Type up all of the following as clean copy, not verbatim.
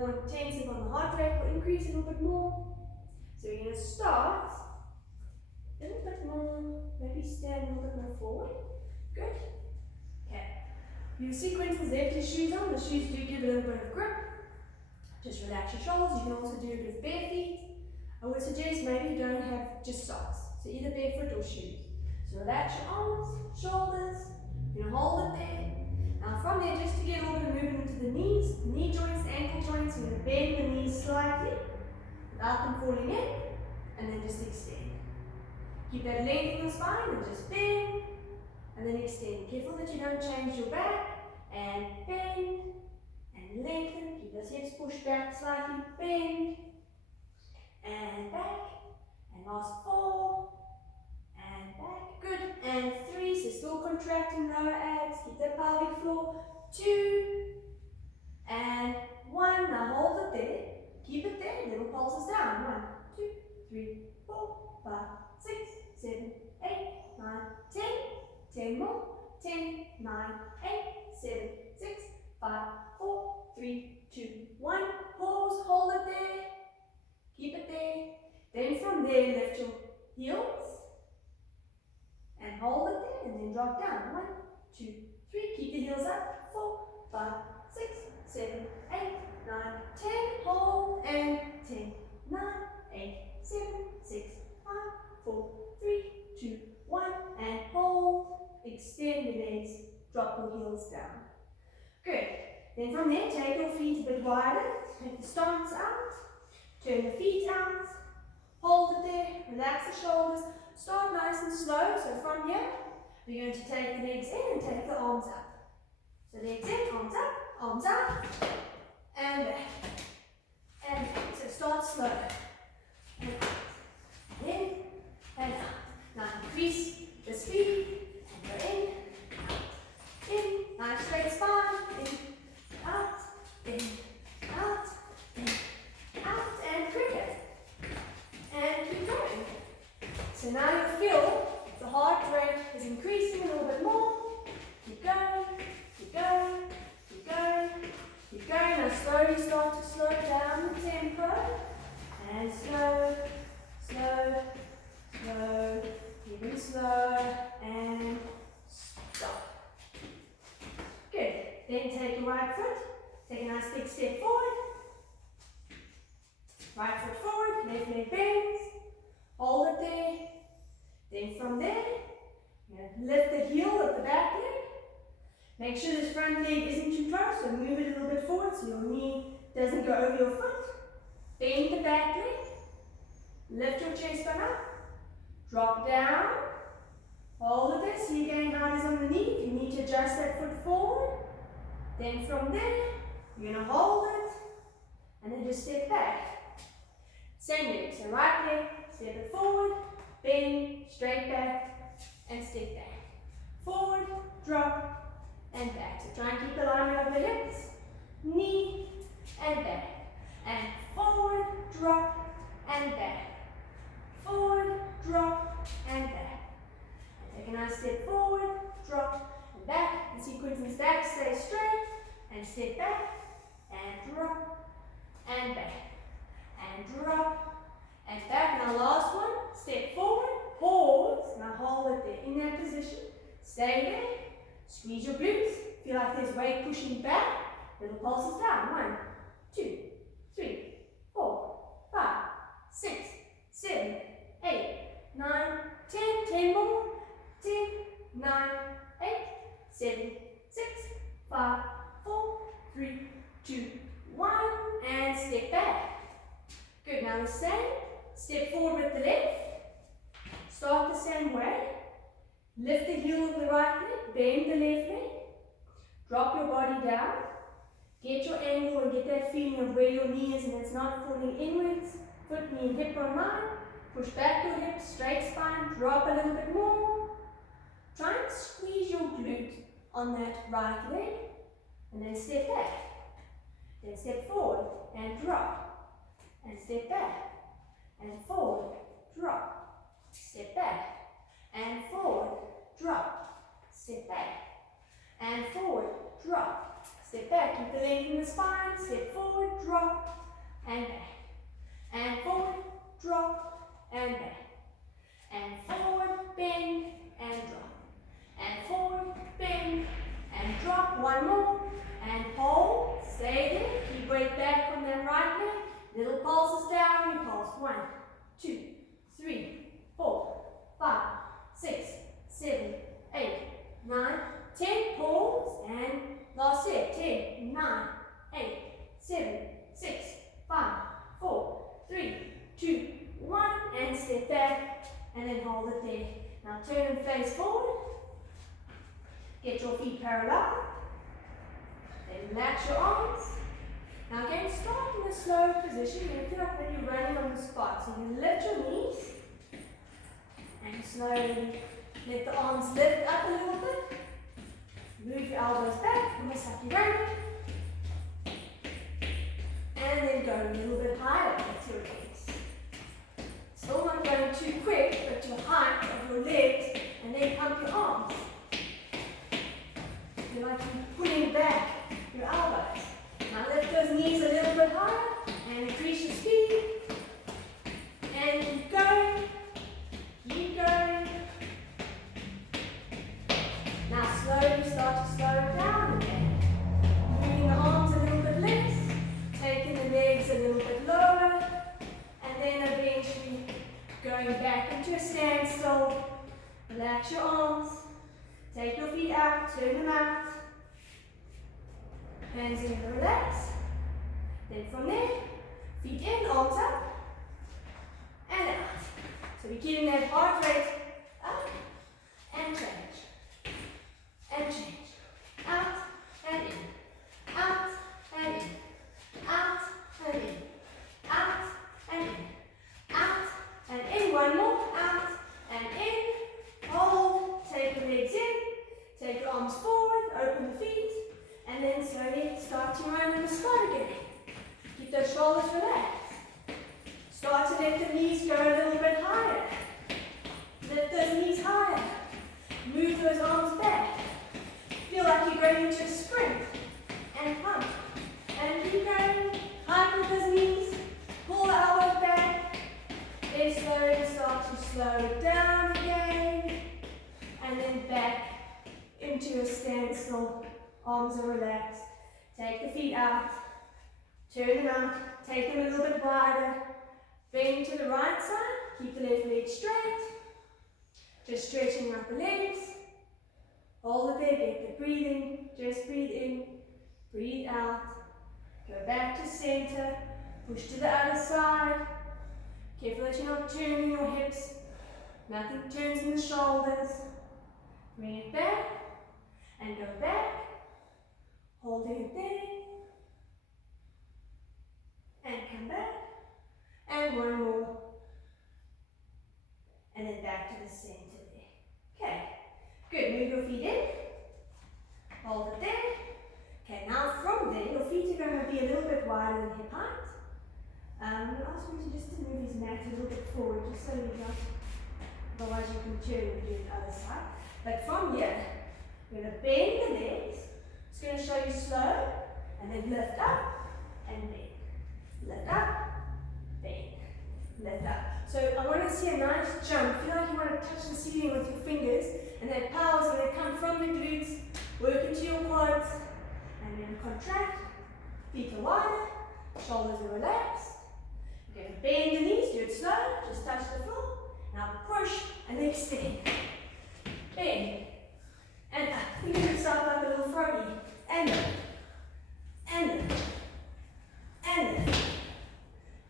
more intensive on the heart rate, we'll increase a little bit more. So we're going to start a little bit more, maybe stand a little bit more forward. Good. Okay. Your sequence is there with your shoes on. The shoes do give a little bit of grip. Just relax your shoulders. You can also do it with bare feet. I would suggest maybe you don't have just socks. So either barefoot or shoes. So relax your arms, shoulders. You're going to hold it there. Now from there, just to get a little bit of movement into the knees, knee joints, ankle joints, you're going to bend the knees slightly without them falling in, and then just extend. Keep that length in the spine and just bend, and then extend. Careful that you don't change your back, and bend, and lengthen. Keep those hips pushed back slightly, bend, and back, and last 4, and back, good, and 3, so still contracting lower abs, keep that pelvic floor, 2, and 1, now hold it there, keep it there, little pulses down, 1, 2, 3, 4, 5, 6, 7, 8, 9, 10, 10 more, 10, 9, 8, 7, 6, 5, 4, 3, 2, 1, pause, hold it there, keep it there, then from there lift your heels, and hold it there, and then drop down. 1, 2, 3. Keep the heels up. 4, 5, 6, 7, 8, 9, 10. Hold and 10, 9, 8, 7, 6, 5, 4, 3, 2, 1. And hold. Extend the legs. Drop your heels down. Good. Then from there, take your feet a bit wider. Take the stance out. Turn the feet out. Hold it there. Relax the shoulders. Start nice and slow, so from here, we're going to take the legs in and take the arms up. So legs in, arms up, and back, and back. So start slow, and out, in, and out. Now increase the speed, and go in, nice straight spine, out, out, and cricket, and keep going. So now you feel the heart rate is increasing a little bit more. Keep going, keep going, keep going, keep going. Now slowly start to slow down the tempo. And slow, slow, slow, even slow, and stop. Good. Then take your right foot. Take a nice big step forward. Right foot forward, left leg bends. Hold it there. Then from there, lift the heel of the back leg. Make sure this front leg isn't too close, so move it a little bit forward so your knee doesn't go over your foot. Bend the back leg. Lift your chest back up. Drop down. Hold it there. See again how it is on the knee. If you need to adjust that foot forward. Then from there, you're going to hold it. And then just step back. Same leg. So right leg, step it forward. Bend, straight back, and step back. Forward, drop, and back. So try and keep the alignment of the hips, knee, and back. And forward, drop, and back. Forward, drop, and back. And take a nice step forward, drop, and back. The sequence is back, stay straight, and step back, and drop, and back. And drop, and back. Now last one, step forward, pause, now hold it there in that position, stay there, squeeze your glutes, feel like there's weight pushing back, little pulses down, 1, 2, 3, 4, 5, 6, 7, 8, 9, 10, 10 more, 10, 9, 8, 7, 6, 5, 4, 3, 2, 1, and step back. Good, now the same. Step forward with the left. Start the same way. Lift the heel of the right leg. Bend the left leg. Drop your body down. Get your angle and get that feeling of where your knee is and it's not falling inwards. Foot, knee, and hip on line. Push back your hips, straight spine. Drop a little bit more. Try and squeeze your glute on that right leg. And then step back. Then step forward and drop. And step back. And forward, drop, step back, and forward, drop, step back, and forward, drop, step back, keep the length in the spine, step forward, drop, and back. And forward, bend, and drop. And forward, bend, and drop. One more. And hold. Stay there. Keep weight back on that right leg. Little pulses down. You pulse. 1, 2, 3, 4, 5, 6, 7, 8, 9, 10. Pause. And last set. 10, 9, 8, 7, 6, 5, 4, 3, 2, 1. And step back. And then hold it there. Now turn and face forward. Get your feet parallel. Then relax your arms. Now again, start in a slow position. You feel like when you're running on the spot. So you lift your knees. And slowly let the arms lift up a little bit. Move your elbows back, almost like you're running. And then go a little bit higher with your legs. Still not going too quick, but your height of your legs, and then pump your arms. Feel like you're pulling back your elbows. Now lift those knees a little bit higher and increase your speed. And keep going. Keep going. Now slowly start to slow it down again. Moving the arms a little bit less, taking the legs a little bit lower, and then eventually going back into a standstill. Relax your arms. Take your feet out, turn them out. Hands in, relax. Then from there, feet in, arms up, and out. So we're keeping that heart rate up, and change. And change. Out, and in. Out, and in. Out, and in. Out, and in. Out, and in. One more. Out, and in. Hold. Take the legs in. Take your arms forward. Open the feet. And then slowly start to run in the spot again. Keep those shoulders relaxed. Start to let the knees go a little bit higher. Lift those knees higher. Move those arms back. Feel like you're going into a sprint. And pump. And keep going. High with those knees. Pull the elbows back. Then slowly start to slow it down again. And then back into a standstill. Arms are relaxed. Take the feet out. Turn them out. Take them a little bit wider. Bend to the right side. Keep the left leg straight. Just stretching out the legs. Hold it there. Get the breathing. Just breathe in. Breathe out. Go back to center. Push to the other side. Careful that you're not turning your hips. Nothing turns in the shoulders. Bring it back. And go back. Holding it there. And come back. And one more. And then back to the center there. Okay. Good. Move your feet in. Hold it there. Okay, now from there, your feet are going to be a little bit wider than hip height. I'm going to ask you to just move his mat a little bit forward, just so you don't, otherwise you can turn and do the other side. But from here, we're going to bend the legs. It's going to show you slow, and then lift up, and bend. Lift up, bend. Lift up. So I want to see a nice jump. Feel like you want to touch the ceiling with your fingers, and that power is going to come from the glutes, work into your quads, and then contract. Feet are wider, shoulders are relaxed. You're going to bend the knees, do it slow, just touch the floor. Now push and extend. Bend. And up. Think of yourself like a little froggy. And lift. And lift. And lift.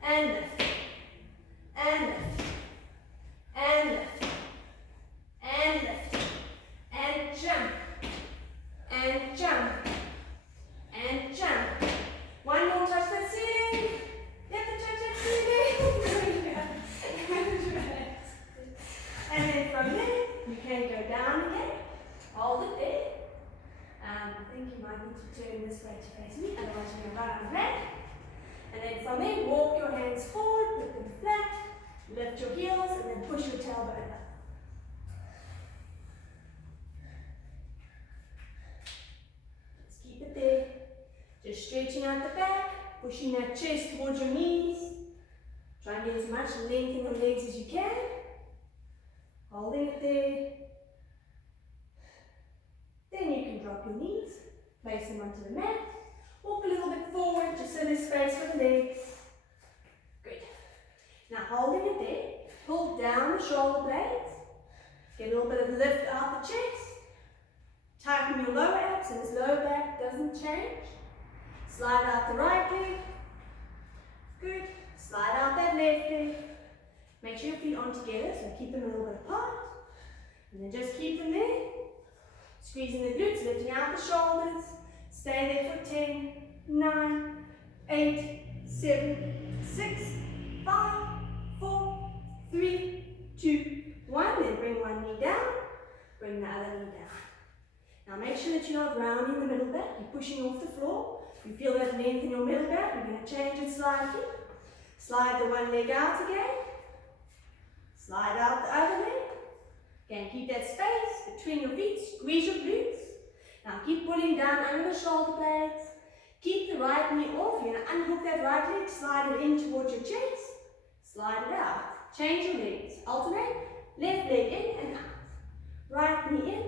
And lift. And lift. And lift. And lift. And jump. And jump. And jump. One more, touch that ceiling. You have to touch that ceiling. And then from there, you can go down again. Hold it there. I think you might need to turn this way to face me, otherwise you're going to run on the back. And then from there, walk your hands forward, put them flat, lift your heels, and then push your tailbone up. Just keep it there. Just stretching out the back, pushing that chest towards your knees. Try Try and get as much length in your legs as you can. Holding it there. Then you can drop your knees, place them onto the mat. Walk a little bit forward just so there's space for the legs. Good. Now holding it there, pull down the shoulder blades. Get a little bit of lift out the chest. Tighten your lower abs so this lower back doesn't change. Slide out the right leg. Good. Slide out that left leg. Make sure your feet aren't together, so keep them a little bit apart. And then just keep them there. Squeezing the glutes, lifting out the shoulders. Stay there for 10, 9, 8, 7, 6, 5, 4, 3, 2, 1. Then bring one knee down. Bring the other knee down. Now make sure that you're not rounding the middle back. You're pushing off the floor. If you feel that length in your middle back, you're going to change it slightly. Slide the one leg out again. Slide out the other leg. Again, keep that space between your feet. Squeeze your glutes. Now keep pulling down under the shoulder blades. Keep the right knee off. You're going to unhook that right leg. Slide it in towards your chest. Slide it out. Change your legs. Alternate. Left leg in and out. Right knee in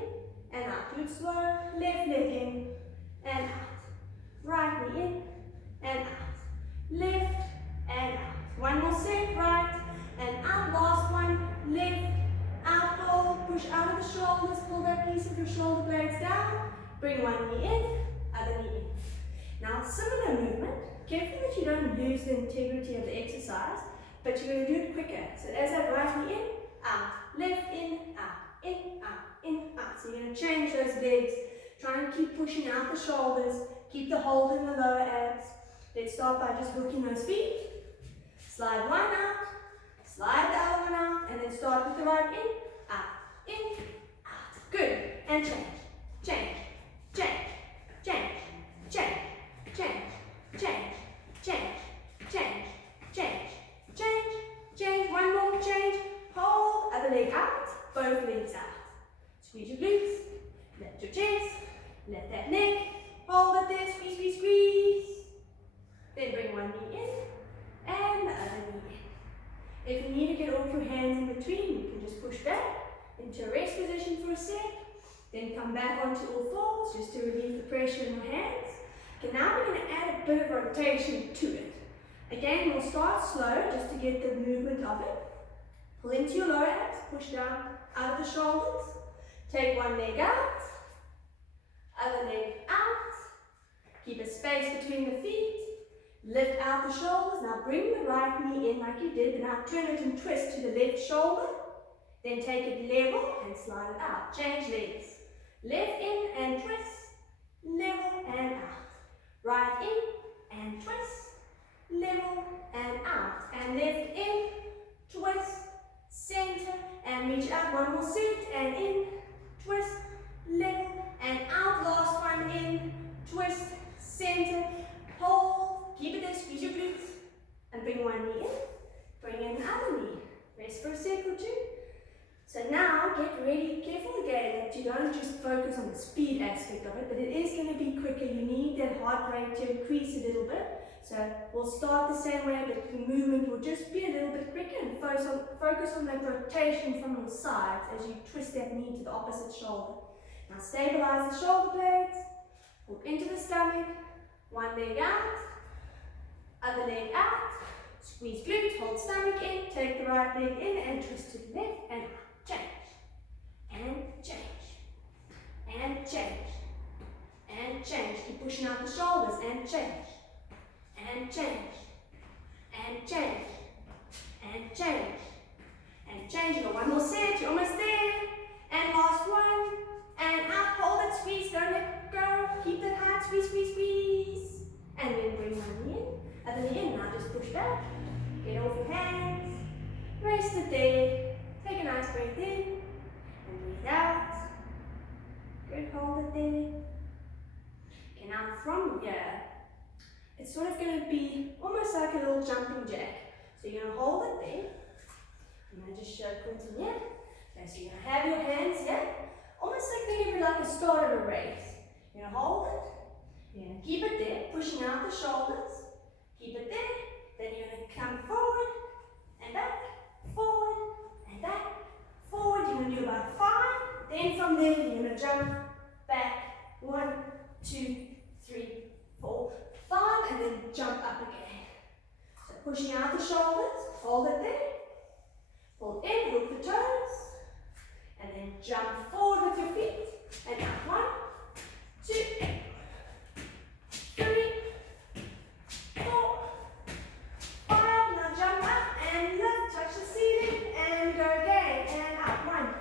and out. Do it slow. Left leg in and out. Right knee in and out. Left and out. One more set. Right and out. Last one. Left. Out. Hold. Push out of the shoulders. Pull that piece of your shoulder blades down. Bring one knee in. Other knee in. Now similar movement. Careful that you don't lose the integrity of the exercise, but you're going to do it quicker. So as that right knee in, out. Left in, out. In, out. In, out. So you're going to change those legs. Try and keep pushing out the shoulders. Keep the hold in the lower abs. Let's start by just hooking those feet. Slide one out. Slide the other one out. And then start with the right in, out. Good. And change. Change. Change. Change. Change. Change. Change. Change. Change. Change. Change. Change. One more change. Hold. Other leg out. Both legs out. Squeeze your glutes. Lift your chest. Lift that neck. Hold it there. Squeeze, squeeze, squeeze. Then bring one knee in and the other knee in. If you need to get off your hands in between, you can just push back into a rest position for a sec. Then come back onto all fours just to relieve the pressure in your hands. Okay, now we're going to add a bit of rotation to it. Again, we'll start slow just to get the movement of it. Pull into your lower abs, push down out of the shoulders. Take one leg out, other leg out. Keep a space between the feet. Lift out the shoulders. Now bring the right knee in like you did, but now turn it and twist to the left shoulder. Then take it level and slide it out. Change legs. Left in and twist. Level and out. Right in and twist. Level and out. And left in, twist, center, and reach out. One more set. And in, twist, level, and out. Last one in, twist, center, hold. Keep it there. Squeeze your glutes. And bring one knee in. Bring in the other knee. Rest for a sec or two. So now, get ready, careful again that you don't just focus on the speed aspect of it, but it is going to be quicker. You need that heart rate to increase a little bit. So we'll start the same way, but the movement will just be a little bit quicker and focus on that rotation from your sides as you twist that knee to the opposite shoulder. Now stabilize the shoulder blades, pull into the stomach, one leg out, other leg out, squeeze glutes, hold stomach in, take the right leg in and twist to the left and out. Change, and change, and change, and change. Keep pushing out the shoulders, and change, and change, and change, and change, and change. You got one more set, you're almost there. And last one, and out, hold it, squeeze, don't let go. Keep that hard, squeeze, squeeze, squeeze. And then bring one knee in, other knee in. Now just push back, get off your hands, rest it there. Take a nice breath in and breathe out. Good, hold it there. Okay, now from here, it's sort of going to be almost like a little jumping jack. So you're going to hold it there. I'm going to just show Quentin here. Okay, so you're going to have your hands here, almost like think of it like the start of a race. You're going to hold it. You're going to keep it there, pushing out the shoulders. Keep it there. Then you're going to come forward, there, you're going to jump back. 1, 2, 3, 4, 5, and then jump up again. So pushing out the shoulders, hold it there. Pull in, hook the toes, and then jump forward with your feet, and up. 1, 2, 3, 4, 5. Now jump up and lift, touch the ceiling, and go again, and up. 1,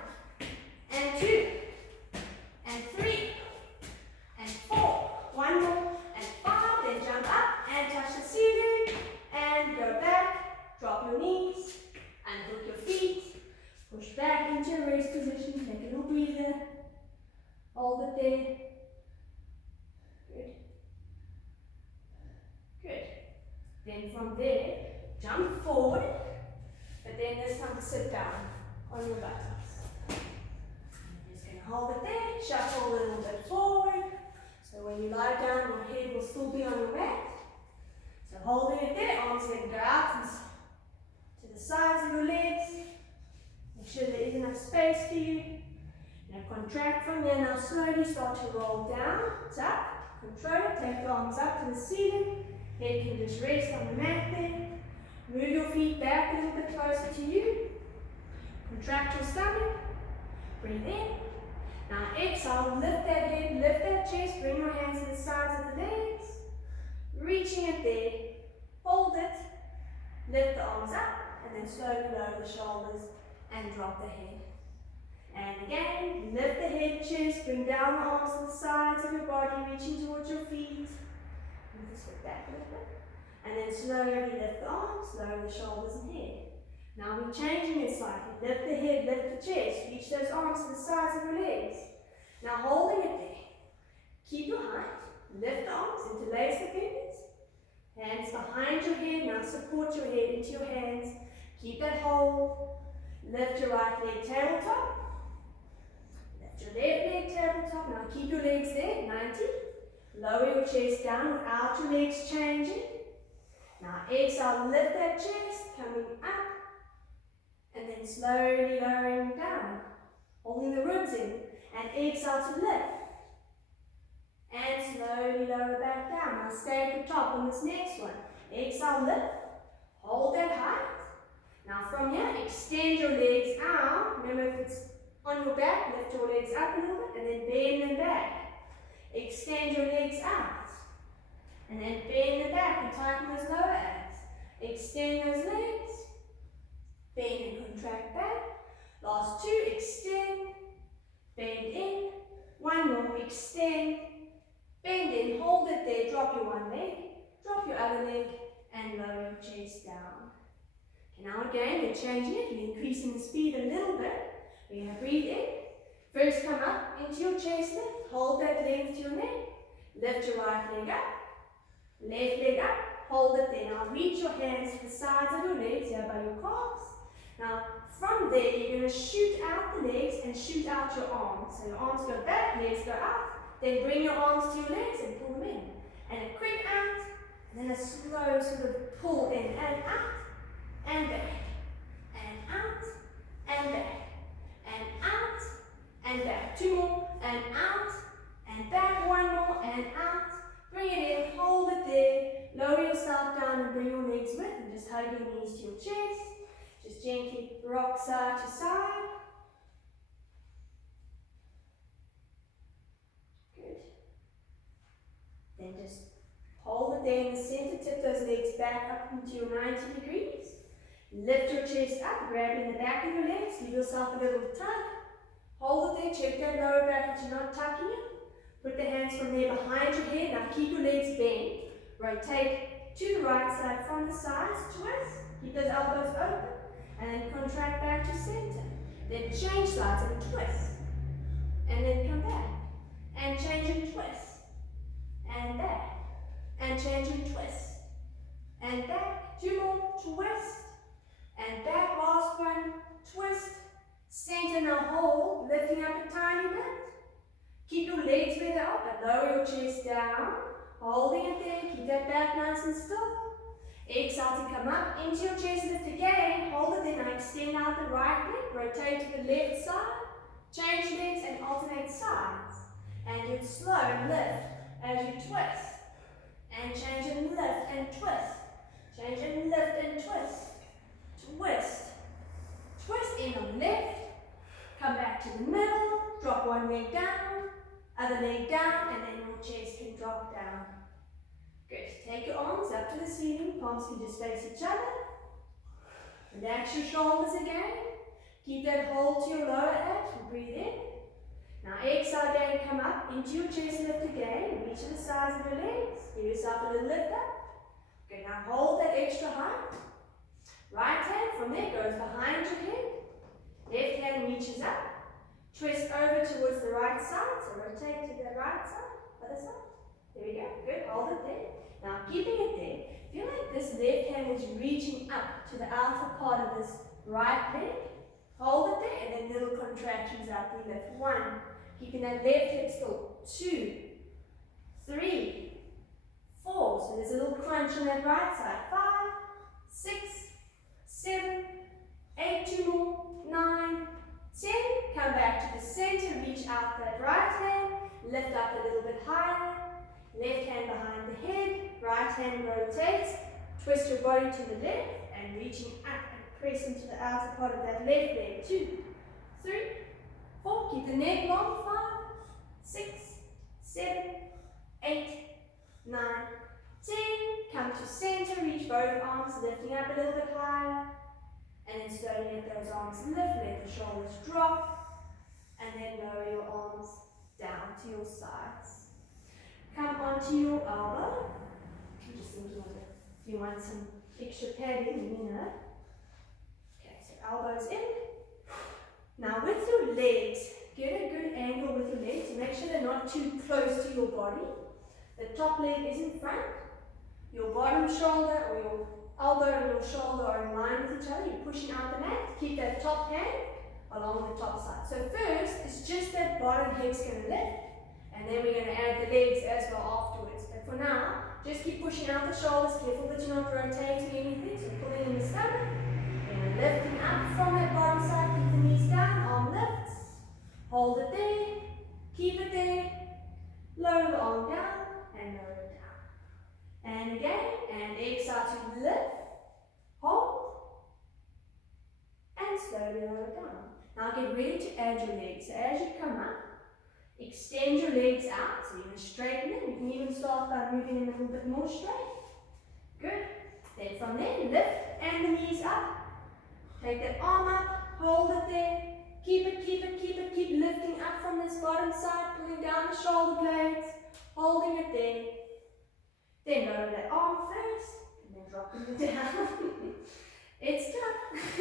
and 2, and 3, and 4. 1 more, and 5. Then jump up and touch the ceiling, and go back. Drop your knees, unhook your feet, push back into a raised position. Take a little breather. Hold it there. Good. Good. Then from there, jump forward, but then this time sit down on your buttocks. You're just going to hold it there, shuffle a little bit forward. So when you lie down, your head will still be on your mat. So holding it there, arms going to go out to the sides of your legs. Make sure there is enough space for you. Now contract from there. Now slowly start to roll down, tap, control it, take the arms up to the ceiling. Head can just rest on the mat there. Move your feet back a little bit closer to you. Contract your stomach. Breathe in. Now exhale, lift that head, lift that chest, bring your hands to the sides of the legs. Reaching it there. Hold it. Lift the arms up and then slowly lower the shoulders and drop the head. And again, lift the head, chest, bring down the arms to the sides of your body, reaching towards your feet. Move this foot back a little bit. And then slowly lift the arms, lower the shoulders and head. Now we're changing it slightly. Lift the head, lift the chest, reach those arms to the sides of your legs. Now holding it there. Keep your height. Lift the arms, interlace the fingers. Hands behind your head. Now support your head into your hands. Keep that hold. Lift your right leg tabletop. Lift your left leg tabletop. Now keep your legs there, 90. Lower your chest down without your legs changing. Now exhale, lift that chest, coming up. And then slowly lowering down. Holding the ribs in. And exhale to lift. And slowly lower back down. Now stay at the top on this next one. Exhale, lift. Hold that height. Now from here, extend your legs out. Remember, if it's on your back, lift your legs up a little bit and then bend them back. Extend your legs out. And then bend them back and tighten those lower abs. Extend those legs. Bend and contract back. Last 2, extend. Bend in. 1 more, extend. Bend in, hold it there, drop your one leg. Drop your other leg and lower your chest down. Now again, we're changing it, we're increasing the speed a little bit. We're going to breathe in. First come up into your chest lift, hold that length to your neck. Lift your right leg up, left leg up, hold it there. Now reach your hands to the sides of your legs here by your calves. Now from there, you're going to shoot out the legs and shoot out your arms. So your arms go back, legs go out. Then bring your arms to your legs and pull them in. And a quick out, and then a slow sort of pull in and out. And back, and out, and back, and out, and back. 2 more, and out, and back. 1 more, and out. Bring it in, hold it there. Lower yourself down and bring your legs with, and just hug your knees to your chest. Just gently rock side to side. Good. Then just hold it there in the center, tip those legs back up into your 90 degrees. Lift your chest up, grabbing the back of your legs, give yourself a little tug. Hold it there, check that lower back that you're not tucking it. Put the hands from there behind your head. Now keep your legs bent. Rotate to the right side from the sides, twist. Keep those elbows open. And then contract back to center. Then change sides and twist. And then come back. And change and twist. And back. And change and twist. And back. 2 more, twist. And back, last one, twist, center, now hold, lifting up a tiny bit. Keep your legs where they are, but lower your chest down, holding it there, keep that back nice and still. Exhale to come up into your chest lift again, hold it there, now extend out the right leg, rotate to the left side, Change legs and alternate sides. And you slow lift as you twist. And change and lift and twist. Change and lift and twist. Twist. Twist in on the left. Come back to the middle. Drop one leg down. Other leg down. And then your chest can drop down. Good. Take your arms up to the ceiling. Palms can just face each other. Relax your shoulders again. Keep that hold to your lower abs. Breathe in. Now exhale again. Come up into your chest lift again. Reach to the sides of your legs. Give yourself a little lift up. Good. Now hold that extra height. Right hand from there goes behind your head. Left hand reaches up. Twist over towards the right side. So rotate to the right side. Other side. There we go. Good. Hold it there. Now keeping it there. Feel like this left hand is reaching up to the outer part of this right leg. Hold it there and then little contractions up. We lift. 1. Keeping that left hip still. 2, 3, 4. So there's a little crunch on that right side. 5, 6, 7, 8. 2 more. 9, 10. Come back to the center. Reach out that right hand. Lift up a little bit higher. Left hand behind the head. Right hand rotates. Twist your body to the left and reaching up and press into the outer part of that left leg. 2, 3, 4. Keep the neck long. 5, 6, 7, 8, 9, 10. Come to center. Reach both arms, lifting up a little bit higher. And then slowly let those arms lift. Let the shoulders drop. And then lower your arms down to your sides. Come onto your elbow. I'm just thinking of it. If you want some extra padding, you know. Okay, so elbows in. Now with your legs, get a good angle with your legs. Make sure they're not too close to your body. The top leg is in front. Your bottom shoulder or your elbow and your shoulder are in line with each other. You're pushing out the mat. Keep that top hand along the top side. So first, it's just that bottom hip's going to lift. And then we're going to add the legs as well afterwards. But for now, just keep pushing out the shoulders. Careful that you're not rotating anything. So pulling in the stomach. And lifting up from that bottom side. Keep the knees down. Arm lifts. Hold it there. Keep it there. Lower the arm down. And lower it down. And again. And exhale to lift. Hold. And slowly lower it down. Now get ready to add your legs. So as you come up, extend your legs out, so you're going to straighten them. You can even start by moving them a little bit more straight. Good. Then from there, lift and the knees up. Take that arm up, hold it there. Keep it, keep it, keep it. Keep lifting up from this bottom side, pulling down the shoulder blades, holding it there. Then lower that arm first, and then dropping it down. It's tough.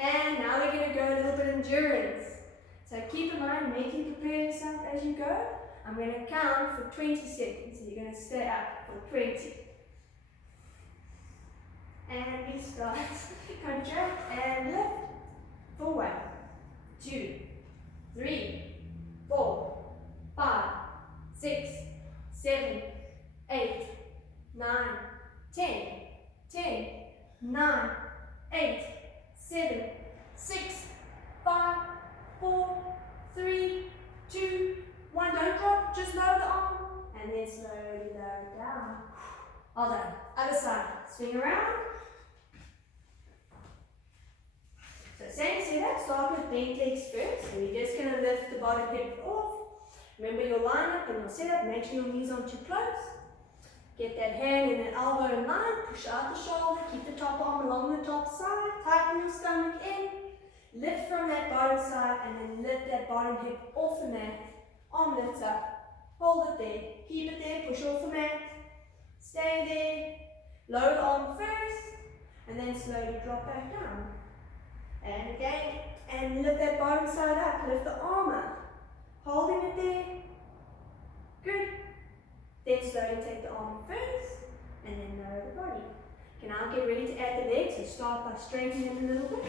And now we're going to go a little bit endurance. So keep in mind, making prepare yourself as you go. I'm going to count for 20 seconds. So you're going to stay up for 20. And we start. Contract and lift. For 1, 2, 3, 4, 5, 6, 7, 8, 9, 10, 10, 9, 8, 7, 6, 5, 4, 3, 2, 1. Don't drop, just lower the arm. And then slowly lower it down. All done. Other side. Swing around. So same setup. Start with bent legs first. So you're just going to lift the bottom hip off. Remember your line up and your setup. Make sure your knees aren't too close. Get that hand and that elbow in line. Push out the shoulder. Keep the top arm along the top side. Tighten your stomach in. Lift from that bottom side and then lift that bottom hip off the mat. Arm lifts up. Hold it there. Keep it there. Push off the mat. Stay there. Lower the arm first and then slowly drop back down. And again. And lift that bottom side up. Lift the arm up. Holding it there. Good. Then slowly take the arm first and then lower the body. Okay, now get ready to add the legs. So start by straightening them a little bit.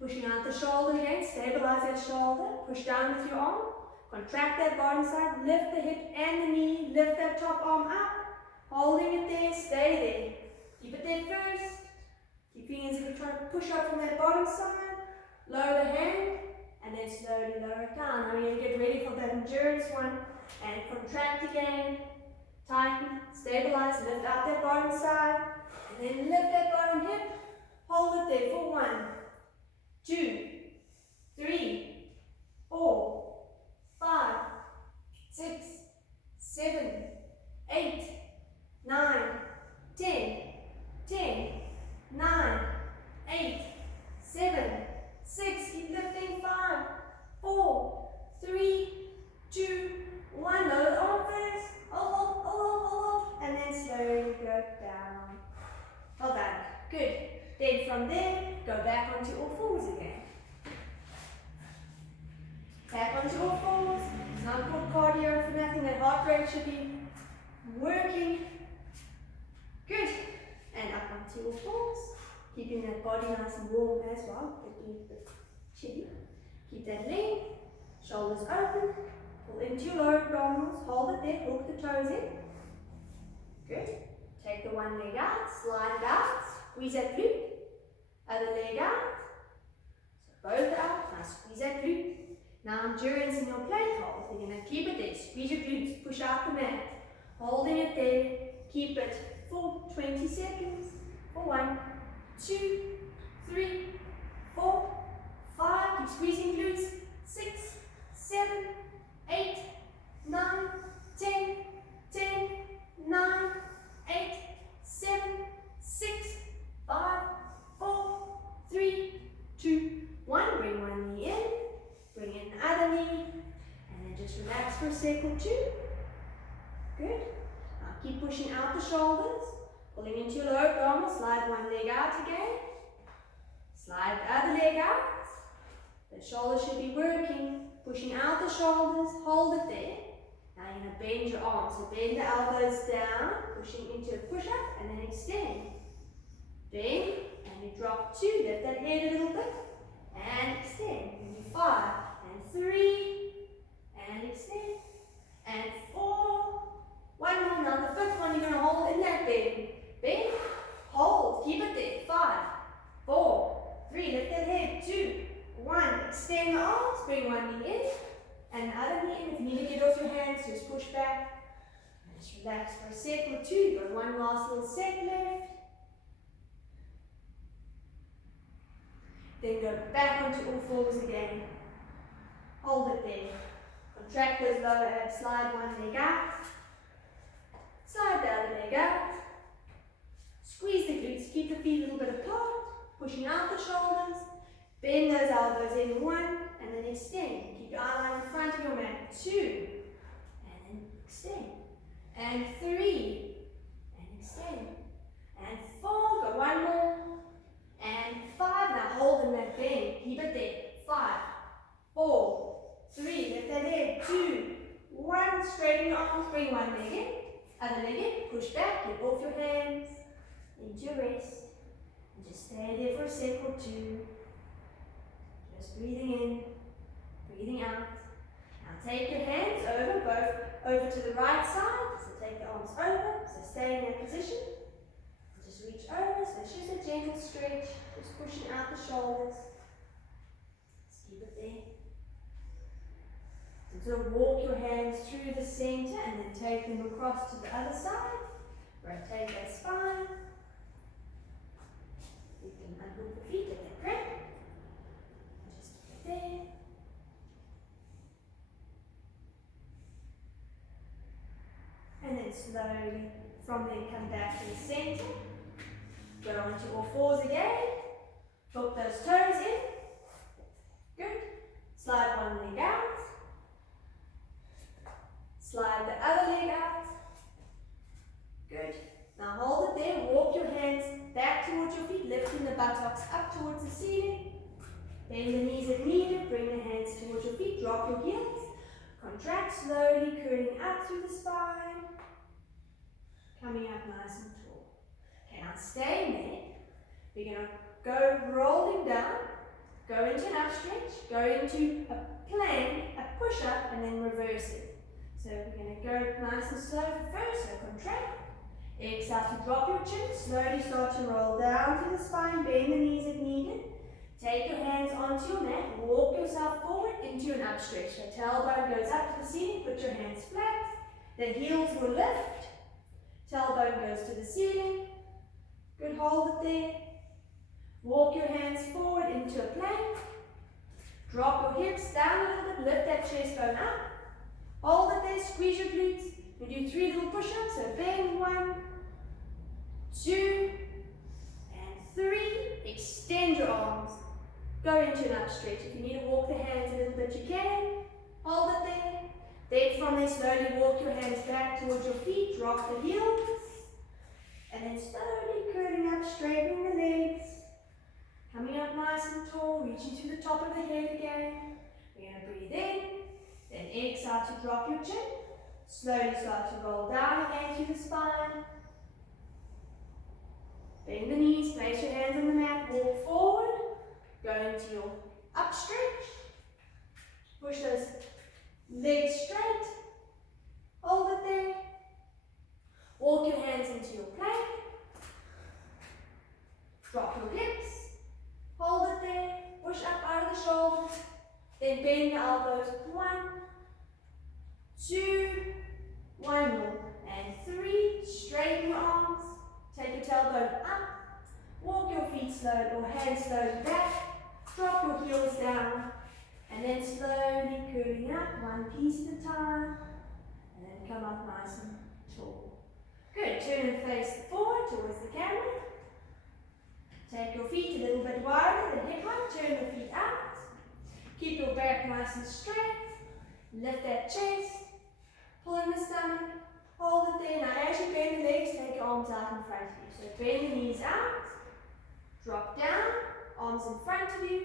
Pushing out the shoulder again, stabilize that shoulder, push down with your arm, contract that bottom side, lift the hip and the knee, lift that top arm up, holding it there, stay there. Keep it there first. Keep feeling as if you're trying to push up from that bottom side, lower the hand, and then slowly lower it down. Now we're going to get ready for that endurance one. And contract again. Tighten, stabilize, lift out that bottom side. And then lift that bottom hip. Hold it there for 1, 2, 3, 4, 5, 6, 7, 8, 9, 10, 10, 9, 8, 7, 6, keep lifting, 5, 4, 3, 2, 1, lower the arm first, hold, and then slowly go down. Well done, good. Then from there, go back onto all fours again. Back onto all fours, it's not good cardio for nothing, that heart rate should be working. Good, and up onto all fours. Keeping that body nice and warm as well, getting a bit chilly. Keep that lean, shoulders open, pull into your lower abdominals, hold it there, hook the toes in. Good. Take the one leg out, slide it out, squeeze that glute. Other leg out. So both out, now squeeze that glute. Now endurance in your plank hold, you're going to keep it there, squeeze your glutes, push out the mat. Holding it there, keep it for 20 seconds. For 1, 2, 3, 4, 5, keep squeezing glutes, 6, 7, 8, 9, 10, 10, 9, 8, 7, 6, 5, 4, 3, 2, 1, bring one knee in, bring in the other knee, and then just relax for a sec or two. Good. Now keep pushing out the shoulders. Pulling into your lower abdominal, slide one leg out again. Slide the other leg out. The shoulders should be working. Pushing out the shoulders, hold it there. Now you're going to bend your arms. So bend the elbows down, pushing into a push-up, and then extend. Bend, and you drop 2. Lift that head a little bit, and extend. And do 5, and 3, and extend, and 4. One more. Now the 5th one, you're going to hold in that bend. Bend, hold, keep it there. 5, 4, 3, lift that head. 2, 1, extend the arms, bring one knee in, and the other knee in. If you need to get off your hands, just push back. And just relax for a sec or two. You've got one last little set left. Then go back onto all fours again. Hold it there. Contract those lower abs, slide one leg out. Slide the other leg out. Squeeze the glutes, keep the feet a little bit apart, pushing out the shoulders. Bend those elbows in 1, and then extend. Keep your eye line in front of your mat. 2, and then extend. And 3, and extend. And 4, go one more. And 5, now hold in that bend. Keep it there. 5, 4, 3, lift that head. 2, 1, straighten your arms, bring one leg in. Other leg in, push back, get off your hands, into your rest, and just stay there for a sec or two. Just breathing in, breathing out. Now take your hands over to the right side, so take the arms over, so stay in that position. And just reach over, so it's just a gentle stretch, just pushing out the shoulders. Just keep it there. So walk your hands through the center and then take them across to the other side. Rotate that spine. You can unhook the feet at that cramp. Just keep it there. And then slowly from there come back to the center. Go onto all fours again. Hook those toes in. Good. Slide one leg out. Slide the other leg out. Good. Now hold it there. Walk your hands back towards your feet, lifting the buttocks up towards the ceiling. Bend the knees if needed. Bring the hands towards your feet. Drop your heels. Contract slowly, curling up through the spine. Coming up nice and tall. Okay, now stay in there. We're going to go rolling down. Go into an up stretch. Go into a plank, a push-up, and then reverse it. So we're going to go nice and slow first, so contract. Exhale to drop your chin, slowly start to roll down through the spine, bend the knees if needed. Take your hands onto your mat, walk yourself forward into an up stretch. So tailbone goes up to the ceiling, put your hands flat, the heels will lift, tailbone goes to the ceiling, good, hold it there. Walk your hands forward into a plank, drop your hips down a little bit, lift that chest bone up, hold it there, squeeze your glutes. We do 3 little push-ups, so bend 1, 2, and 3. Extend your arms. Go into an up stretch. If you need to walk the hands a little bit, you can. Hold it there. Then from there, slowly walk your hands back towards your feet. Drop the heels. And then slowly curling up, straightening the legs. Coming up nice and tall, reaching to the top of the head again. We're going to breathe in. Then exhale to drop your chin. Slowly start to roll down again through the spine. Bend the knees, place your hands on the mat, walk forward. Go into your up stretch. Push those legs straight. Hold it there. Walk your hands into your plank. Drop your hips. Hold it there. Push up out of the shoulders. Then bend the elbows. 1, 2, 1 more. And 3. Straighten your arms. Take your tailbone up. Walk your feet slowly or hands slowly back. Drop your heels down. And then slowly curling up, one piece at a time. And then come up nice and tall. Good. Turn and face forward towards the camera. Take your feet a little bit wider than hip height. Turn the feet out. Keep your back nice and straight. Lift that chest. Pull in the stomach. Hold it there. Now as you bend the legs, take your arms out in front of you. So bend the knees out. Drop down. Arms in front of you.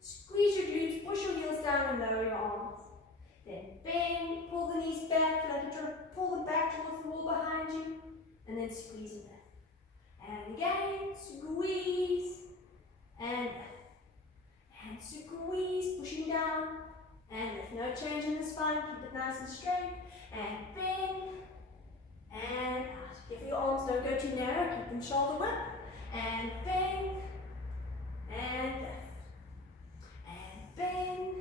Squeeze your glutes. Push your heels down and lower your arms. Then bend. Pull the knees back. Like you're trying to pull them back towards the wall behind you. And then squeeze it back. And again. Squeeze. And squeeze. Pushing down. And lift. No change in the spine. Keep it nice and straight. And bend. And out. If your arms don't go too narrow, keep them shoulder width. And bend. And lift. And bend.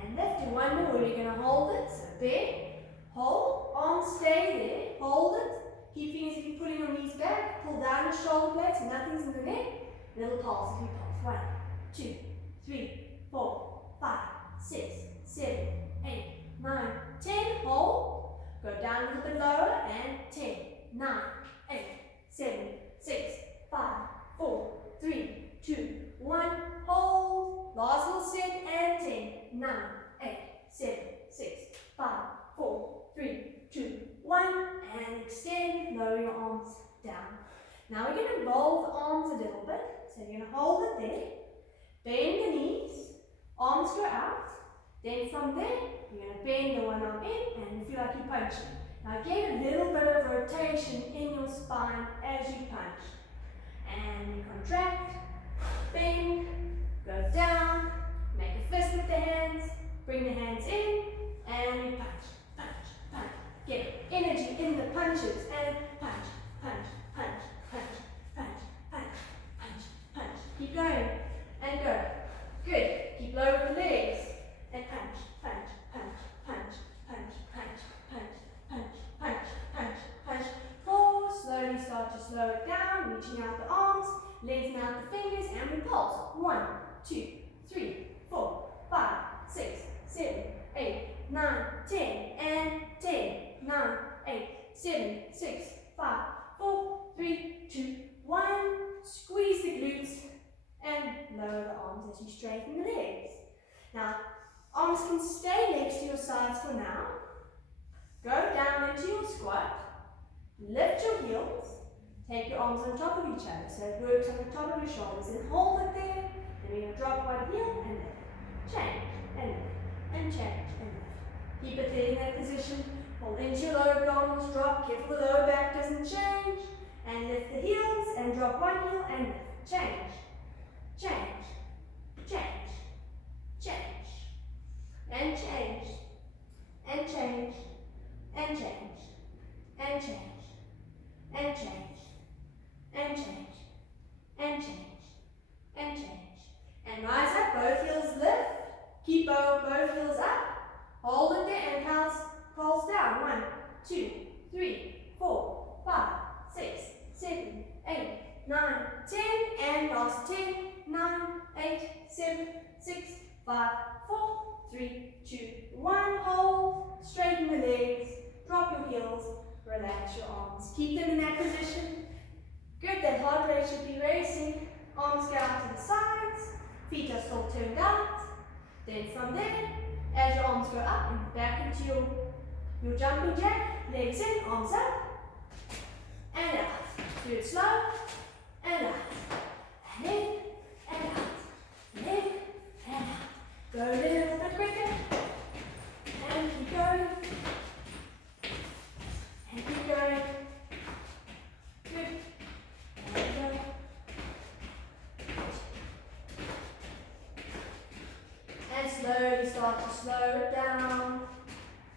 And lift. And one more where you're going to hold it. So bend. Hold. Arms stay there. Hold it. Keep fingers if you're pulling your knees back. Pull down your shoulder blades. So nothing's in the neck. Little pulse if you pulse. 1, 2, 3, 4, 5, 6, 7, 8, 9, 10. Hold. Go down a little bit lower, and 10, 9, 8, 7, 6, 5, 4, 3, 2, 1. Hold. Last little set, and 10, 9, 8, 7, 6, 5, 4, 3, 2, 1. And extend, lower your arms down. Now we're going to roll the arms a little bit. So you're going to hold it there. Bend the knees. Arms go out. Then from there, you're going to bend the one arm in and feel like you're punching. Now get a little bit of rotation in your spine as you punch. And you contract, bend, go down, make a fist with the hands, bring the hands in, and you punch, punch, punch. Get energy in the punches and punch, punch, punch, punch, punch, punch, punch, punch. Keep going and go. Good. Keep low with the legs. And punch, punch, punch, punch, punch, punch, punch, punch, punch, punch, punch. 4. Slowly start to slow it down, reaching out the arms, lengthen out the fingers, and we pulse. 1, 2, 3, 4, 5, 6, 7, 8, 9, 10, and 10, 9, 8, 7, 6, 5, 4, 3, 2, 1. Squeeze the glutes and lower the arms as you straighten the legs. Now, arms can stay next to your sides for now. Go down into your squat. Lift your heels. Take your arms on top of each other so it works on the top of your shoulders. And hold it there. Then we're going to drop one heel and lift. Change and lift. And change and lift. Keep it there in that position. Hold into your lower abdominals. Drop. Careful the lower back doesn't change. And lift the heels and drop one heel and lift. Change. Change. Change. Change. And change, and change, and change, and change, and change, and change, and change, and change. 2, 3, 4, 5, 6, 7, 8, 9, 10, and last 10, 9, 8, 7, 6, 5, 4, 3, 2, 1. Hold, straighten the legs, drop your heels, relax your arms. Keep them in that position. Good, that heart rate should be racing. Arms go out to the sides, feet are still turned out. Then from there, as your arms go up and back into your jumping jack, legs in, arms up, and out. Do it slow, and out, and in, and out, and in, and out. Go a little bit quicker, and keep going, and keep going. Good, and go. And slowly start to slow it down,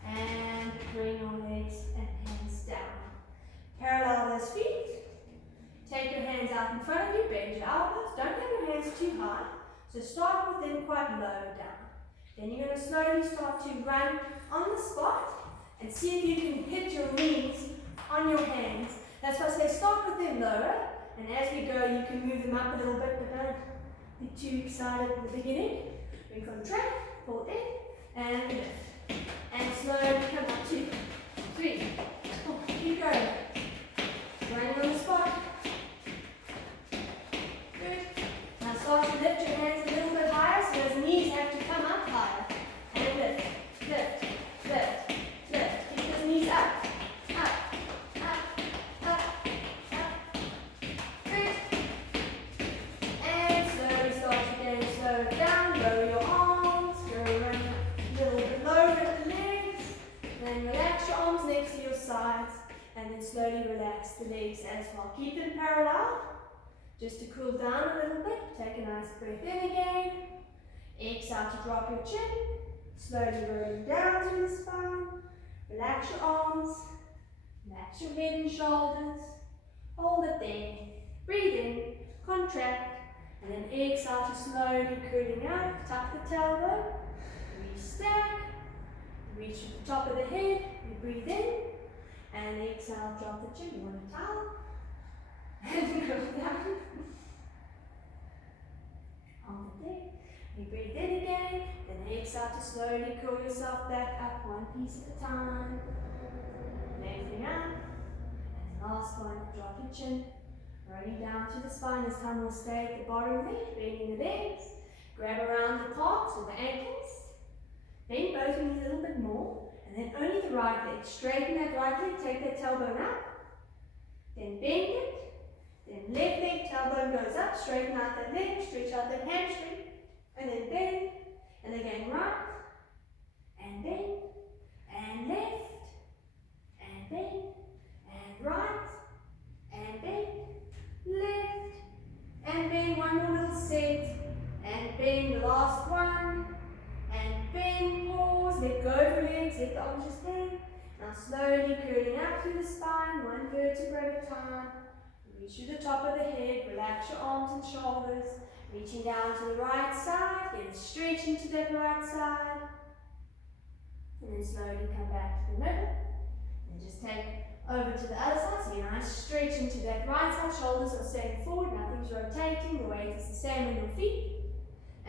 and bring your legs and hands down. Parallel those feet. Take your hands out in front of you, bend your elbows. Don't have your hands too high, so start with them quite low down. Then you're going to slowly start to run on the spot and see if you can hit your knees on your hands. That's why I say start with them lower, and as we go you can move them up a little bit, but don't be too excited at the beginning. We contract, pull in, and lift. And slowly come up, 2, 3, 4, keep going. Running on the spot. Good. Now start to lift your hands a little bit higher, so those knees have to come up higher. And lift, lift, lift, lift. Keep those knees up, up, up, up, up. Good. And slowly start again, slow it down, lower your arms, go around a little bit lower at the legs. Then relax your arms next to your sides, and then slowly relax the legs as well. Keep them parallel, just to cool down a little bit. Take a nice breath in again. Exhale to drop your chin. Slowly rolling down through the spine. Relax your arms. Relax your head and shoulders. Hold it there. Breathe in, contract, and then exhale to slowly cooling out. Tuck the tailbone. Restack. Reach to the top of the head. You breathe in. And exhale, drop the chin. You want a towel? And go down. Hold it there. You breathe in again. Then exhale to slowly curl yourself back up, one piece at a time. Lengthening out. And last one, drop your chin. Rolling down to the spine. This time we'll stay at the bottom there, bending the legs. Grab around the calves or the ankles. Bend both knees a little bit more. And then only the right leg. Straighten that right leg, take that tailbone up. Then bend it. Then left leg, tailbone goes up, straighten out that leg, stretch out that hamstring. And then bend. And again right. And bend. And left. And bend. And right. And bend. Left. And bend. One more little set. And bend the last one. And bend, pause, let go of your legs, let the arms just hang. Now slowly curling up through the spine, one vertebra at a time. Reach to the top of the head, relax your arms and shoulders. Reaching down to the right side, get a stretch into that right side. And then slowly come back to the middle. And just take over to the other side, so you nice stretch into that right side, shoulders are staying forward, nothing's rotating, the weight is the same on your feet.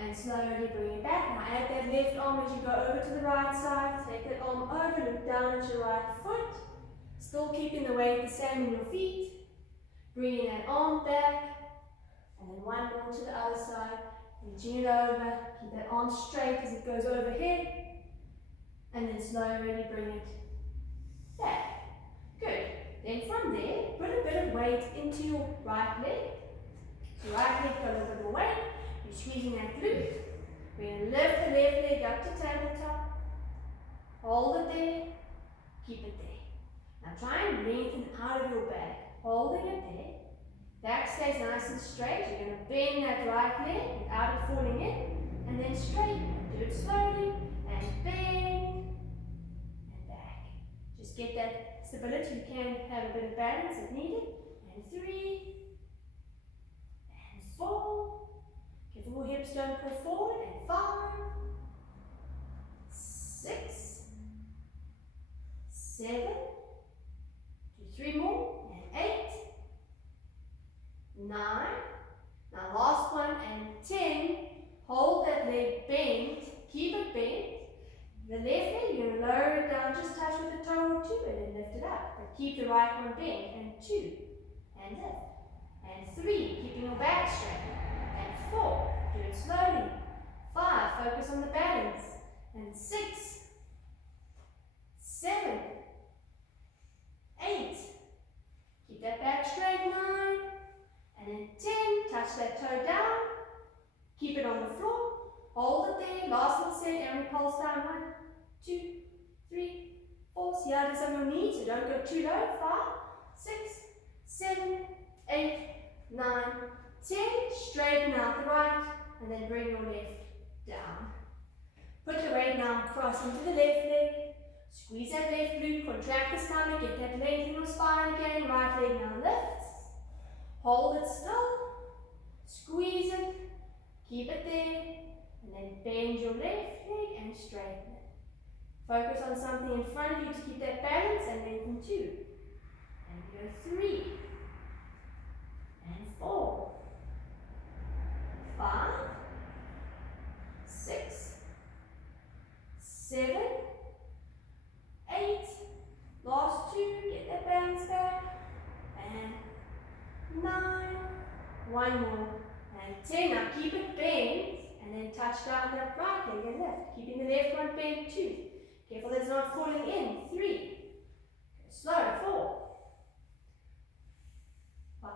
And slowly bring it back. Now add that left arm as you go over to the right side. Take that arm over, look down at your right foot. Still keeping the weight the same on your feet. Bringing that arm back. And then one more to the other side. Reaching it over. Keep that arm straight as it goes overhead. And then slowly bring it back. Good. Then from there, put a bit of weight into your right leg. So right leg got a little bit of weight. You're squeezing that glute. We're going to lift the left leg up to tabletop. Hold it there. Keep it there. Now try and lengthen out of your back. Holding it there. Back stays nice and straight. You're going to bend that right leg without it falling in. And then straighten. Do it slowly. And bend. And back. Just get that stability. You can have a bit of balance if needed. And 3. And 4. Your hips don't pull forward. And 5, 6, 7, just touch with a toe or two and then lift it up. But keep the right one bent. And 2. And lift. And 3. Keeping your back straight. And 4. Do it slowly. 5. Focus on the balance. And 6. 7. 8. Keep that back straight. 9. And then 10. Touch that toe down. Keep it on the floor. Hold it there. Last little set. And we pulse down. 1, 2, 3, 4. See how it is on your knees. So don't go too low. 5, 6, 7, 8, 9, 10. Straighten out the right. And then bring your left down. Put the weight now across into the left leg. Squeeze that left glute. Contract the stomach. Get that length in your spine again. Right leg now lifts. Hold it still. Squeeze it. Keep it there. And then bend your left leg and straighten it. Focus on something in front of you to keep that balance, and then 2. And go 3. And 4. 5. 6. 7. 8. Last 2. Get that balance back. And 9. 1 more. And 10. Now keep it bent. And then touch down that right leg and lift. Keeping the left one bent. 2. Careful that it's not falling in. 3. Slow. 4. 5.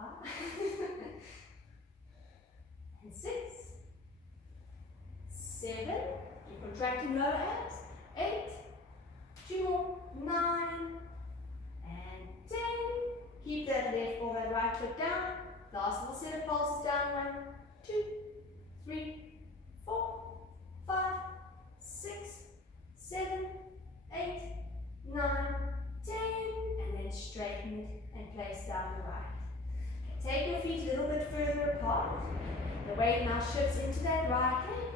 And 6. 7. Keep contracting lower abs. 8. 2 more. 9. And 10. Keep that left or that right foot down. Last little set of pulses down. 1, 2, 3, 4, 5, 6, 7, 8, 9, 10, and then straighten it and place down the right. Okay, take your feet a little bit further apart. The weight now shifts into that right leg.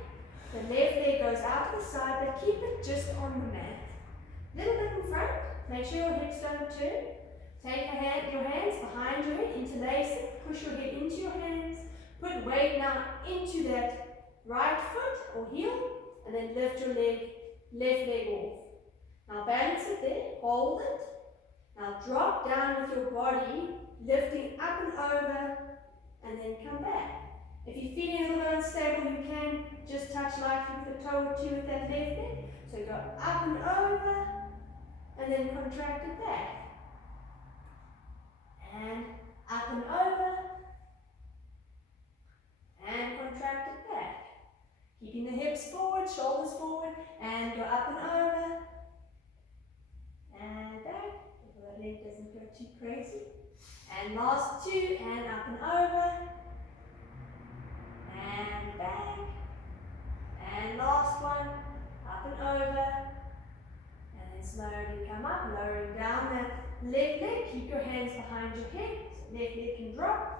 The left leg goes out to the side, but keep it just on the mat. Little bit in front. Make sure your hips don't turn. Take your hands behind your head, interlace it. Push your head into your hands. Put weight now into that right foot or heel, and then lift your left leg off. Now balance it there, hold it. Now drop down with your body, lifting up and over, and then come back. If you're feeling a little bit unstable, you can just touch lightly with a toe or two with that left leg. So go up and over, and then contract it back. And up and over, and contract it back. Keeping the hips forward, shoulders forward, and go up and over, and back. If the leg doesn't go too crazy. And last 2, and up and over, and back. And last one, up and over, and then slowly come up, lowering down that left leg. Keep your hands behind your head, so left leg can drop.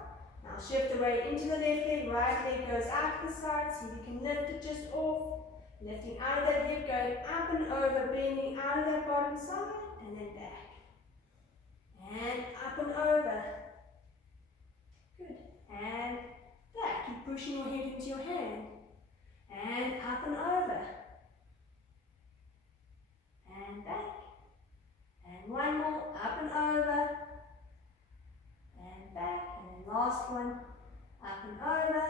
Now shift the weight into the left leg, right leg goes out to the side, see if you can lift it just off. Lifting out of that hip, going up and over, bending out of that bottom side, and then back. And up and over. Good. And back. Keep pushing your head into your hand. And up and over. And back. And 1 more, up and over. And back. And then last one, up and over.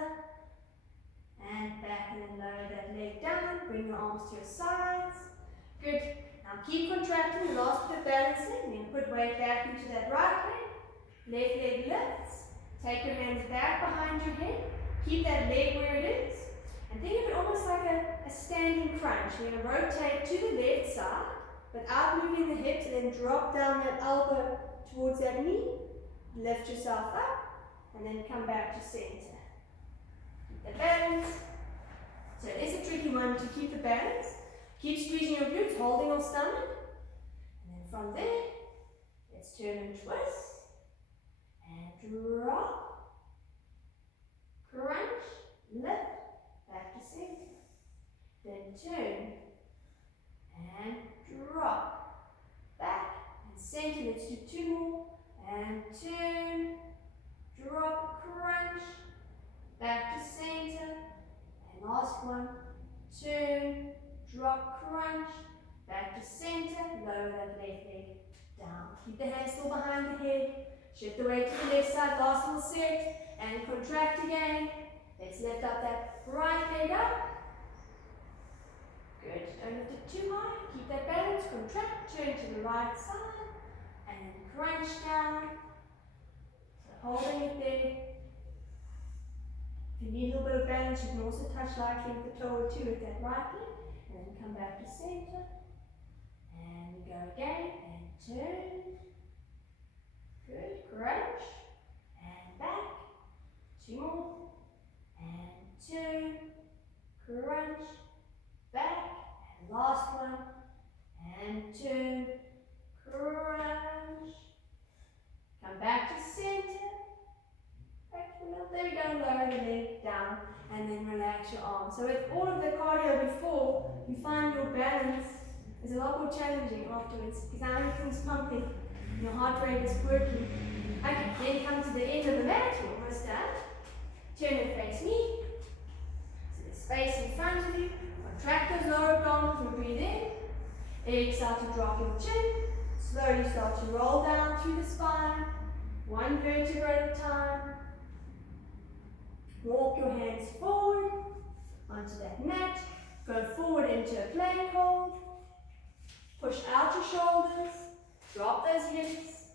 And back, and then lower that leg down. Bring your arms to your sides. Good. Now keep contracting the last bit of balancing. Then put weight back into that right leg. Left leg lifts. Take your hands back behind your head. Keep that leg where it is. And think of it almost like a standing crunch. You're going to rotate to the left side without moving the hips, and then drop down that elbow towards that knee. Lift yourself up, and then come back to center. Keep the balance. So it is a tricky one to keep the balance. Keep squeezing your glutes, holding your stomach. And then from there, let's turn and twist. And drop. Crunch. Lift. Back to center. Then turn. And drop. Back. And center. Let's do 2 more. And turn. Drop. Crunch. Back to center. And last one. Turn. Drop, crunch, Back to center, lower that left leg down. Keep the hands still behind the head. Shift the weight to the left side, last little set, and contract again. Let's lift up that right leg up. Good, don't lift it too high, keep that balance, contract, turn to the right side, and then crunch down. So holding it there. If you need a little bit of balance, you can also touch lightly with the toe or two with that right leg, and then come back to center. And go again, and turn. Good, crunch, and back. 2 more, and turn, crunch, back, and last one, and turn, crunch. Come back to center. Back to the middle. There we go, lower the leg down, and then relax your arms. So with all of the cardio before, you find your balance is a lot more challenging afterwards, because now everything's pumping, your heart rate is working. Okay, then come to the end of the mat, you're almost done. Turn and face me. So there's space in front of you. Contract those lower abdominals and breathe in. Exhale to drop your chin. Slowly start to roll down through the spine. One vertebra at a time. Walk your hands forward onto that mat. Go forward into a plank hold. Push out your shoulders. Drop those hips.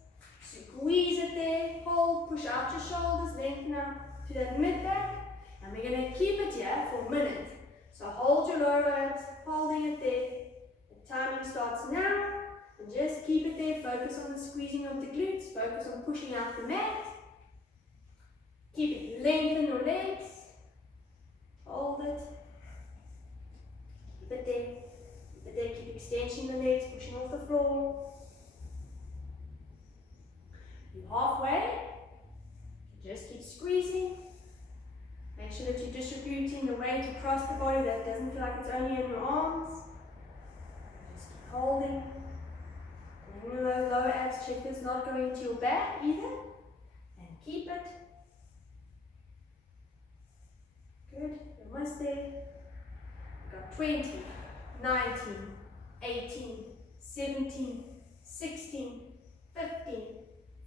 Squeeze it there. Hold. Push out your shoulders. Lengthen up to that mid back. And we're going to keep it here for a minute. So hold your lower abs, holding it there. The timing starts now. And just keep it there. Focus on the squeezing of the glutes. Focus on pushing out the mat. Keep it. Lengthen your legs. Hold it. Keep it there. Keep it there. Keep extending the legs, pushing off the floor. You're halfway. Just keep squeezing. Make sure that you're distributing the weight across the body, that doesn't feel like it's only in your arms. Just keep holding. And then those lower abs, check this not going into your back either. And keep it. Good. You're almost there. We've got 20, 19, 18, 17, 16, 15,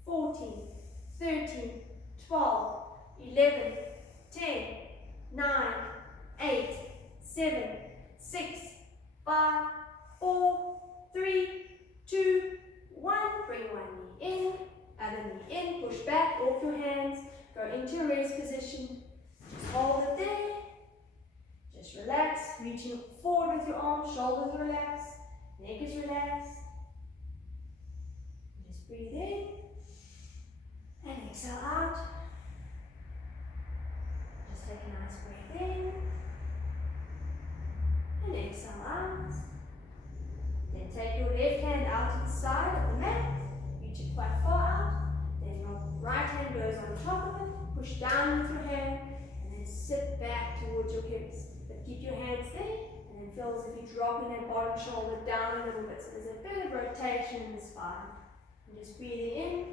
14, 13, 12, 11, 10, 9, 8, 7, 6, 5, 4, 3, 2, 1. Bring one knee in, other knee in, push back off your hands, go into a rest position. Just hold it there. Just relax, reaching forward with your arms, shoulders relaxed, neck is relaxed. Just breathe in and exhale out. Just take a nice breath in and exhale out. Then take your left hand out to the side of the mat, reach it quite far out. Then your right hand goes on top of it, push down with your hand, and then sit back towards your hips. But keep your hands there, and then feel as if you're dropping that bottom shoulder down a little bit. So there's a bit of rotation in the spine. And just breathing in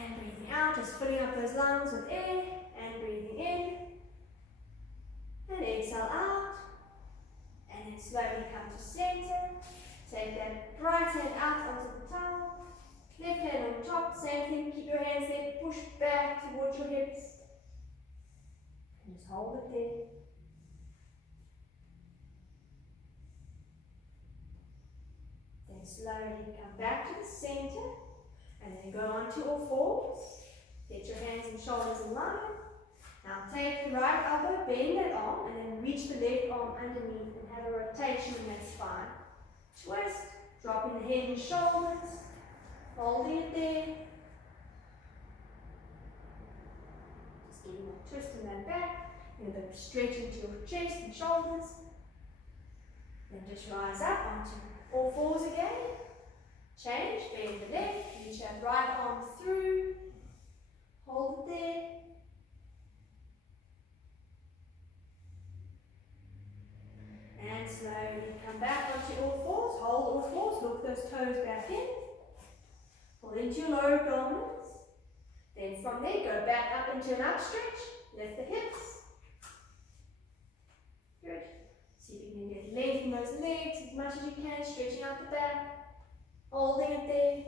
and breathing out, just filling up those lungs with air, and breathing in and exhale out. And then slowly come to center. Take that right hand out onto the towel. Left hand on top, same thing. Keep your hands there. Push back towards your hips. And just hold it there. Then slowly come back to the center. And then go onto all fours. Get your hands and shoulders in line. Now take the right elbow, bend that arm, and then reach the left arm underneath and have a rotation in that spine. Twist, dropping the head and shoulders, holding it there. Just giving a twist in that back, and then stretch into your chest and shoulders. Then just rise up onto all fours again. Change, bend the left, reach that right arm through, hold it there. And slowly come back onto all fours, hold all fours, look those toes back in. Pull into your lower abdominals. Then from there, go back up into an up stretch, lift the hips. Good. See if you can get length in keeping those legs as much as you can, stretching out the back, holding it there,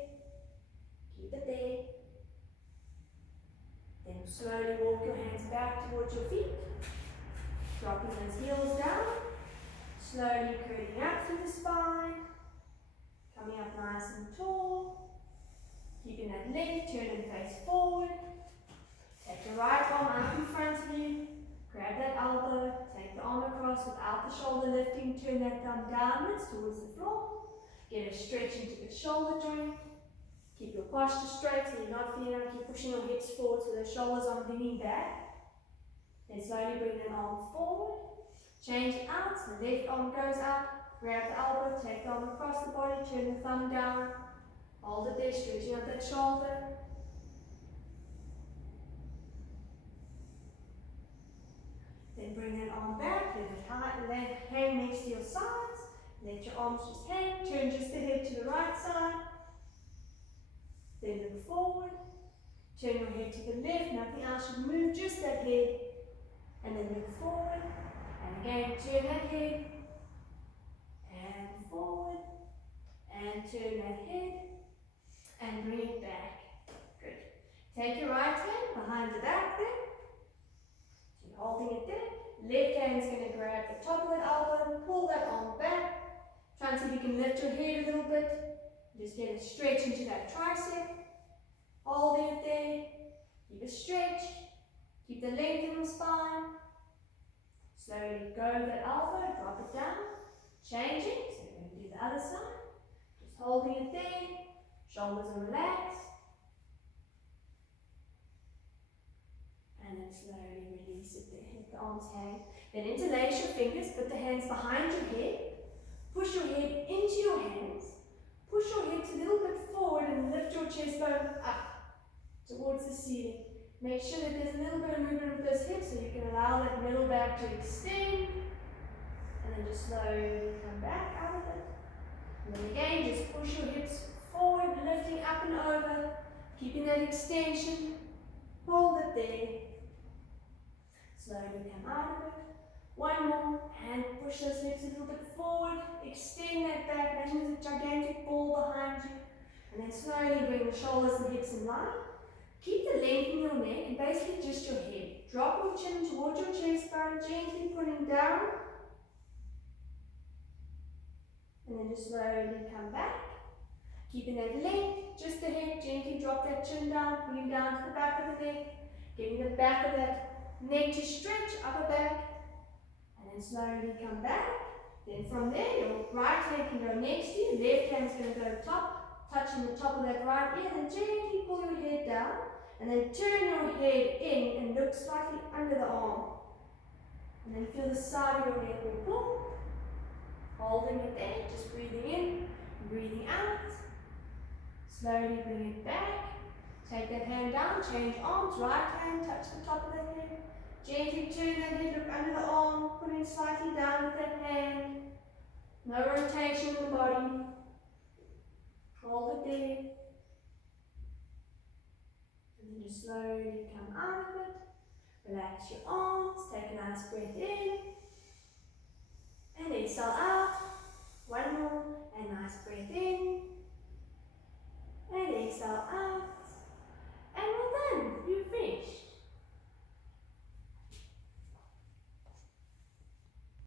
keep it there. Then slowly walk your hands back towards your feet, dropping those heels down, slowly curling up through the spine, coming up nice and tall, keeping that leg turn and face forward. Take your right arm out in front of you, grab that elbow, take the arm across without the shoulder lifting, turn that thumb downwards towards the floor, get a stretch into the shoulder joint, keep your posture straight so you're not feeling like you're pushing your hips forward so the shoulders aren't leaning back. Then slowly bring that arm forward, change it out, so the left arm goes out, grab the elbow, take the arm across the body, turn the thumb down, hold it there, stretching out that shoulder. Then bring that arm back, let it hang next to your sides, let your arms just hang, turn just the head to the right side, then look forward, turn your head to the left, nothing else should move, just that head, and then look forward, and again turn that head, and forward, and turn that head, and bring it back. Good. Take your right hand behind the back there, so you're holding it there. Left hand is going to grab the top of that elbow, pull that arm back. Try and see if you can lift your head a little bit. Just get a stretch into that tricep. Holding it there. Keep a stretch. Keep the length in the spine. Slowly go that elbow, drop it down. Changing. So we're going to do the other side. Just holding it there. Shoulders are relaxed. And then slowly release it there. Let the arms hang. Then interlace your fingers, put the hands behind your head. Push your head into your hands. Push your hips a little bit forward and lift your chest bone up towards the ceiling. Make sure that there's a little bit of movement with those hips so you can allow that middle back to extend. And then just slowly come back out of it. And then again, just push your hips forward, lifting up and over, keeping that extension. Hold it there. Slowly come out of it. One more, and push those hips a little bit forward. Extend that back, imagine there's a gigantic ball behind you. And then slowly bring the shoulders and hips in line. Keep the length in your neck and basically just your head. Drop your chin towards your chest bone, gently pulling down. And then just slowly come back. Keeping that length, just the head, gently drop that chin down, pulling down to the back of the neck. Getting the back of that neck to stretch, upper back. And then slowly come back. Then from there, your right hand can go next to you. Left hand's going to go top, touching the top of that right ear. Then gently pull your head down. And then turn your head in and look slightly under the arm. And then feel the side of your head will pull. Holding it there, just breathing in, breathing out. Slowly bring it back. Take that hand down, change arms. Right hand, touch the top of the head. Gently turn that head, look under the arm, putting slightly down with that hand. No rotation in the body. Hold it there. And then just slowly come out of it. Relax your arms, take a nice breath in.